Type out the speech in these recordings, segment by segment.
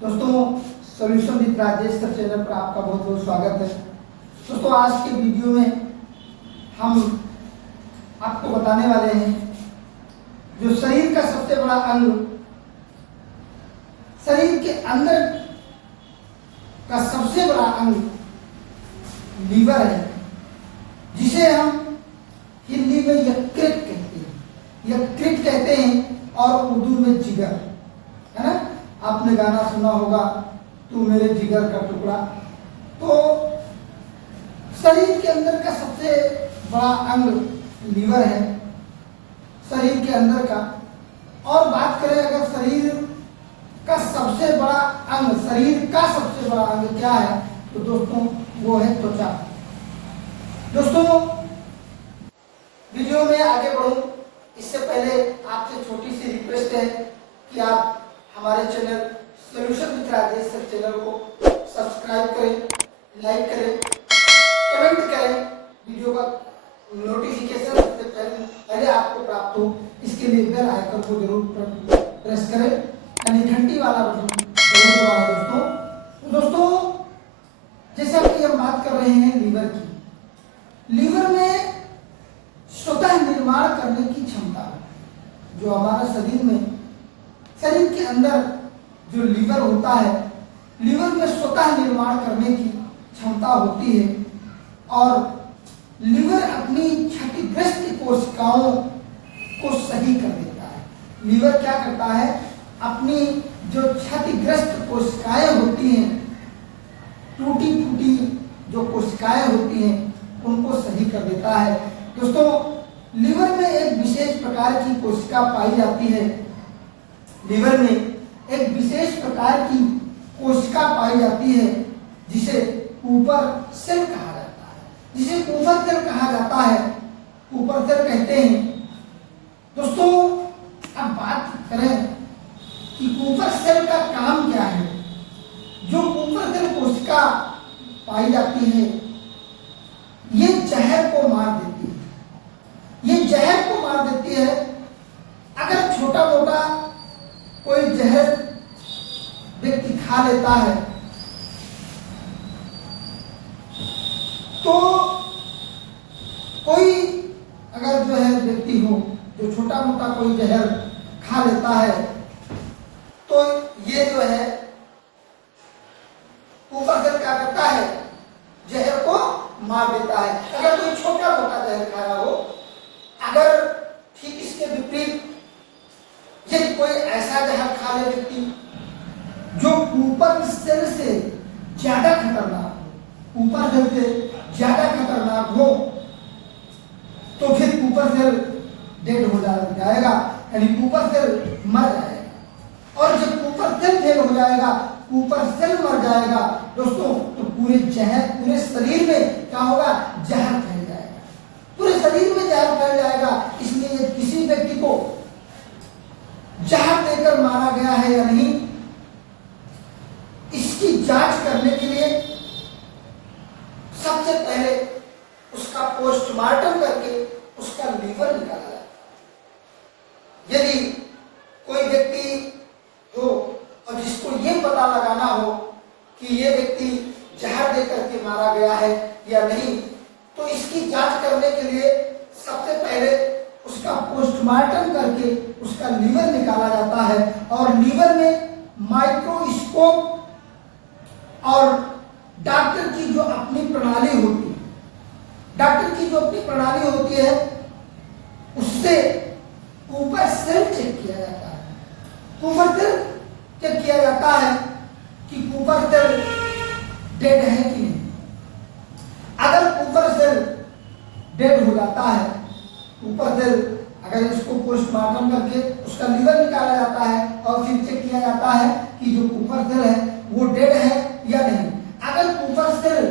दोस्तों, solution with Rajesh sir channel पर आपका बहुत बहुत स्वागत है। दोस्तों, आज के वीडियो में हम आपको बताने वाले हैं जो शरीर का सबसे बड़ा अंग, शरीर के अंदर का सबसे बड़ा अंग लीवर है, जिसे हम हिंदी में यकृत कहते हैं, यकृत कहते हैं और उर्दू में जिगर, है ना। आपने गाना सुना होगा, तू मेरे जिगर का टुकड़ा। तो शरीर के अंदर का सबसे बड़ा अंग लीवर है, शरीर के अंदर का। और बात करें अगर शरीर का सबसे बड़ा अंग, शरीर का सबसे बड़ा अंग क्या है, तो दोस्तों वो है त्वचा। दोस्तों, वीडियो में आगे बढ़ूं इससे पहले आपसे छोटी सी रिक्वेस्ट है कि आप हमारे channel solution with Rajesh sir channel को सब्सक्राइब करें, लाइक करें, कमेंट करें। वीडियो का नोटिफिकेशन सबसे पहले आपको प्राप्त हो, इसके लिए बेल आइकन को जरूर प्रेस करें, यानी घंटी वाला बटन जरूर दबाएं। दोस्तों, जैसा कि हम बात कर रहे हैं लीवर की, लीवर में स्वतः निर्माण करने की क्षमता है। जो हमारा शरीर में, शरीर के अंदर जो लीवर होता है, लीवर में स्वतः निर्माण करने की क्षमता होती है और लीवर अपनी क्षतिग्रस्त कोशिकाओं को सही कर देता है। लीवर क्या करता है, अपनी जो क्षतिग्रस्त कोशिकाएं होती हैं, टूटी फूटी जो कोशिकाएं होती हैं, उनको सही कर देता है। दोस्तों, लीवर में एक विशेष प्रकार की कोशिका पाई जाती है, लीवर में एक विशेष प्रकार की कोशिका पाई जाती है जिसे ऊपर सेल कहा जाता है, जिसे ऊपर सेल कहा जाता है, ऊपर सेल कहते हैं। दोस्तों, अब बात करें कि ऊपर सेल का काम क्या है। जो ऊपर सेल कोशिका पाई जाती है, ये जहर को मार देती है, ये जहर को मार देती है। अगर छोटा मोटा कोई जहर व्यक्ति खा लेता है तो कोई अगर जो है व्यक्ति हो जो छोटा मोटा कोई जहर खा लेता है तो ये जो है ऊपर से क्या करता है, जहर को मार देता है। अगर कोई छोटा मोटा जहर खाया हो, अगर ठीक इसके विपरीत यदि कोई ऐसा जहर खा ले व्यक्ति जो ऊपर सेल से ज्यादा खतरनाक हो, ऊपर सेल से ज्यादा खतरनाक हो, तो फिर ऊपर सेल डेड हो जाएगा, यानी ऊपर सेल मर जाएगा। और जब ऊपर सेल फेल हो जाएगा, ऊपर सेल मर जाएगा दोस्तों, तो पूरे जहर, पूरे शरीर में क्या होगा, जहर फैल जाएगा, पूरे शरीर में जहर फैल जाएगा। इसलिए किसी व्यक्ति को जहर देकर मारा गया है या नहीं, इसकी जांच करने के लिए सबसे पहले उसका पोस्टमार्टम करके उसका लीवर निकाला जाता है। यदि कोई व्यक्ति हो और जिसको ये पता लगाना हो कि ये व्यक्ति जहर देकर के मारा गया है या नहीं, तो इसकी जांच करने के लिए सबसे पहले उसका पोस्टमार्टम करके उसका लीवर निकाला जाता है। और लीवर में माइक्रोस्कोप और डॉक्टर की जो अपनी प्रणाली होती है, डॉक्टर की जो अपनी प्रणाली होती है, उससे ऊपर सेल चेक किया जाता है। ऊपर सेल चेक किया जाता है कि ऊपर सेल डेड है कि नहीं। अगर ऊपर सेल डेड हो जाता है, ऊपर सेल, अगर इसको पोस्टमार्टम करके उसका लीवर निकाला जाता है और फिर चेक किया जाता है कि जो ऊपर सेल है वो डेड है या नहीं। अगर ऊपर सेल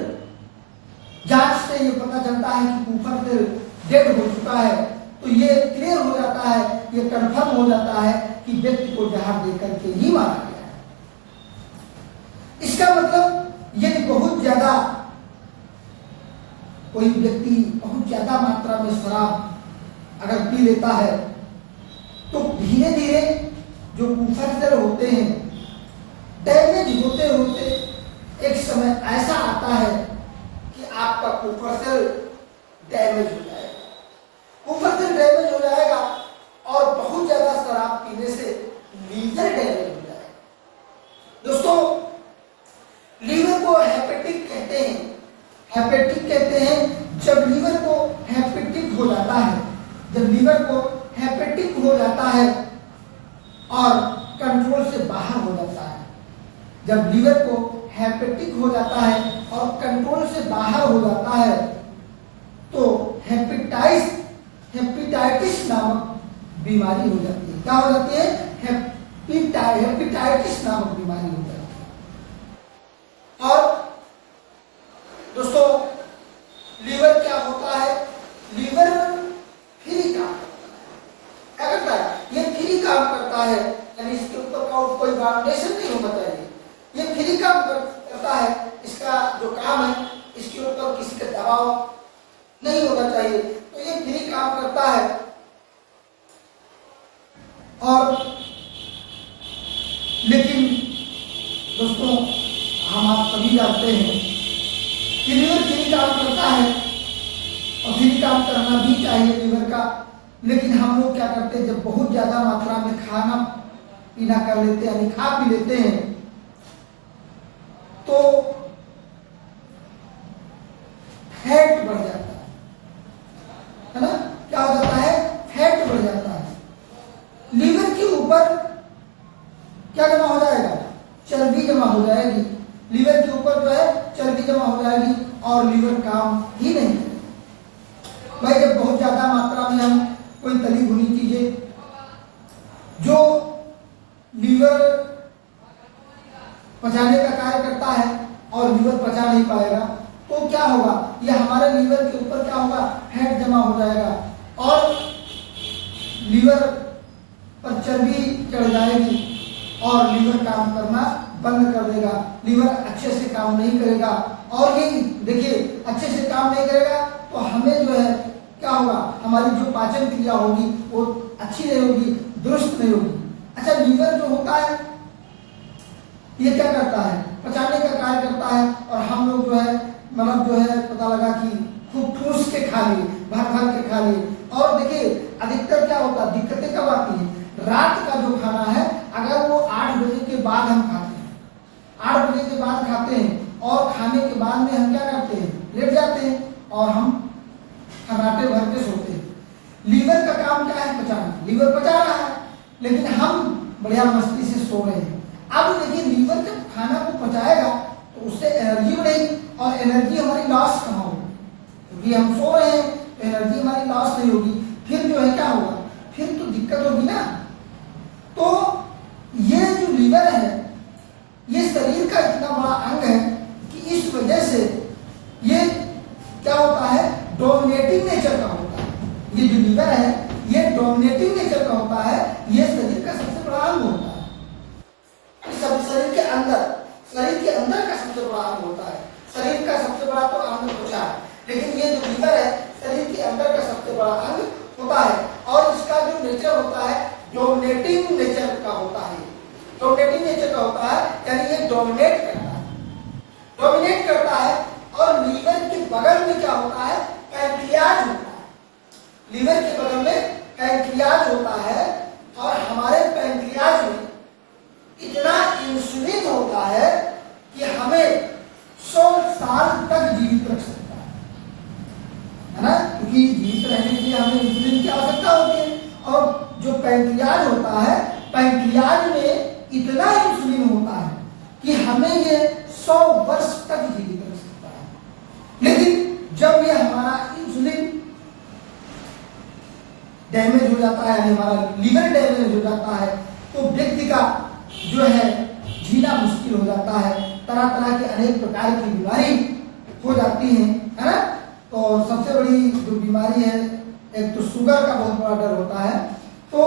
जांच से ये पता चलता है कि ऊपर सेल डेड हो चुका है, तो ये क्लियर हो जाता है, ये कंफर्म हो जाता है कि व्यक्ति को जहर देकर के ही मारा गया है। इसका मतलब यदि बहुत ज्यादा कोई व्यक्ति बहुत ज्यादा मात्रा में शराब अगर पी लेता है, तो धीरे धीरे जो ऊपर सेल होते हैं डैमेज ऐसा आता है कि आपका कुफर डैमेज हो जाएगा, कुफर डैमेज हो जाएगा और बहुत ज्यादा शराब पीने से लीवर डैमेज हो जाएगा। दोस्तों, लीवर को हेपेटिक कहते हैं। हेपेटिक कहते हैं जब लीवर को हेपेटिक हो जाता है, जब लीवर को हेपेटिक हो जाता है और कंट्रोल से बाहर हो जाता है, जब लीवर को हेपेटिक हो जाता है और कंट्रोल से बाहर हो जाता है तो हेपेटाइटिस नामक बीमारी हो जाती है। क्या हो जाती है? हेपेटाइटिस नामक बीमारी हो जाती है। और दोस्तों, लीवर क्या होता है? लीवर फ्री काम क्या करता है? ये फ्री काम करता है, यानी इसके ऊपर का कोई फाउंडेशन नहीं होना चाहिए। ये फ्री काम करता है, इसका जो काम है इसके ऊपर किसी का दबाव नहीं होना चाहिए, तो ये फ्री काम करता है। और लेकिन दोस्तों, हम आप सभी जानते हैं कि लीवर फ्री काम करता है और फ्री काम करना भी चाहिए लीवर का, लेकिन हम लोग क्या करते हैं, जब बहुत ज्यादा मात्रा में खाना पीना कर लेते हैं, यानी खा पी लेते हैं, तो फैट बढ़ जाता है ना? क्या हो जाता है? फैट बढ़ जाता है। लीवर के ऊपर क्या जमा हो जाएगा? चर्बी जमा हो जाएगी। लीवर के ऊपर जो है चर्बी जमा हो जाएगी और लीवर काम ही नहीं करेगा। भाई, जब बहुत ज्यादा मात्रा में हम कोई तली भुनी चीजें जो लीवर पचाने का कार्य करता है और लीवर पचा नहीं पाएगा, तो क्या होगा? ये हमारे लीवर के ऊपर क्या होगा? फैट जमा हो जाएगा और लीवर पर चर्बी चढ़ जाएगी और लीवर काम करना बंद कर देगा। लीवर अच्छे से काम नहीं करेगा और ये देखिए, अच्छे से काम नहीं करेगा तो हमें जो है क्या होगा? हमारी जो पाचन क्रिया होगी वो अच्छी नहीं होगी, दुरुस्त नहीं होगी। अच्छा, लीवर जो होता है ये क्या करता है? पचाने का कार्य करता है और हम लोग जो है मतलब जो है पता लगा कि खूब ठूस के खा लिए, भर भर के खा लिए। और देखिए, अधिकतर क्या होता है, दिक्कतें कब आती है? रात का जो खाना है अगर वो 8 बजे के बाद हम खाते हैं, 8 बजे के बाद खाते हैं और खाने के बाद में हम क्या करते हैं? लेट जाते हैं और हम खर्राटे भर के सोते हैं। लीवर का काम क्या है? पचाना। लीवर पचा रहा है लेकिन हम बढ़िया मस्ती से सो रहे हैं। अब देखिए, लीवर जब खाना को पचाएगा तो उससे एनर्जी बढ़ेगी और एनर्जी हमारी लॉस कहाँ होगी? क्योंकि हम सो रहे हैं तो एनर्जी हमारी लॉस नहीं होगी। फिर जो है क्या होगा? फिर तो दिक्कत होगी ना। तो ये जो लीवर है ये शरीर का इतना बड़ा अंग है कि इस वजह से ये क्या होता है? डोमिनेटिंग नेचर का होता है। ये जो लीवर है ये डोमिनेटिंग नेचर का होता है। ये शरीर का सबसे बड़ा अंग होता है। शरीर के अंदर का सबसे बड़ा अंग होता है। शरीर का सबसे बड़ा तो अंग त्वचा है, लेकिन ये जो लीवर है शरीर के अंदर का सबसे बड़ा अंग होता है और इसका जो नेचर होता है डोमिनेटिंग नेचर का होता है। डोमिनेटिंग नेचर का होता है, यानी ये डोमिनेट करता है। और लीवर के बगल में क्या होता है? पैंक्रियाज होता है। लीवर के बगल में पैंक्रियाज होता है और हमारे पैंक्रियाज में इतना इंसुलिन होता है कि हमें 100 साल तक जीवित रख सकता है ना? क्योंकि जीवित रहने के लिए हमें इंसुलिन की आवश्यकता होती है और जो पैंक्रियाज होता है, पैंक्रियाज में इतना इंसुलिन होता है कि हमें ये 100 वर्ष तक जीवित रख सकता है। लेकिन जब ये हमारा इंसुलिन डैमेज हो जाता है, यानी हमारा लीवर डैमेज हो जाता है, तो व्यक्ति का जो है जीना मुश्किल हो जाता है। तरह तरह के अनेक प्रकार की बीमारी हो जाती है ना? तो सबसे बड़ी जो बीमारी है, एक तो शुगर का बहुत बड़ा डर होता है। तो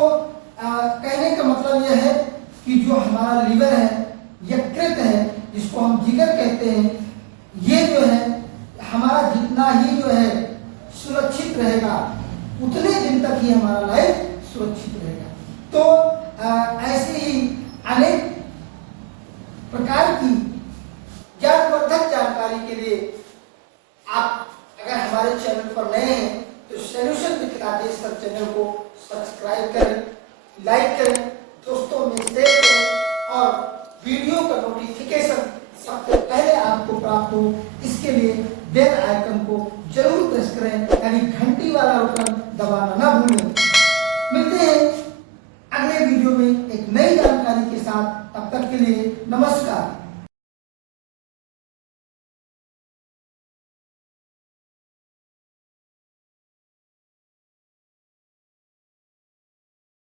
कहने का मतलब यह है कि जो हमारा लीवर है, यकृत है, जिसको हम जिगर कहते हैं, ये जो है हमारा जितना ही जो है सुरक्षित रहेगा उतने दिन तक ही हमारा लाइफ सुरक्षित रहेगा। तो ऐसे ही अनेक प्रकार की ज्ञानवर्धक जानकारी के लिए आप अगर हमारे चैनल पर नए हैं तो solution with Rajesh sir channel को सब्सक्राइब करें, लाइक करें, दोस्तों में शेयर करें और वीडियो का नोटिफिकेशन सबसे पहले आपको प्राप्त हो इसके लिए बेल आइकन को जरूर प्रेस करें, यानी घंटी वाला बटन दबाना ना भूलें। मिलते हैं अगले वीडियो में एक नई जानकारी के साथ, तब तक के लिए नमस्कार।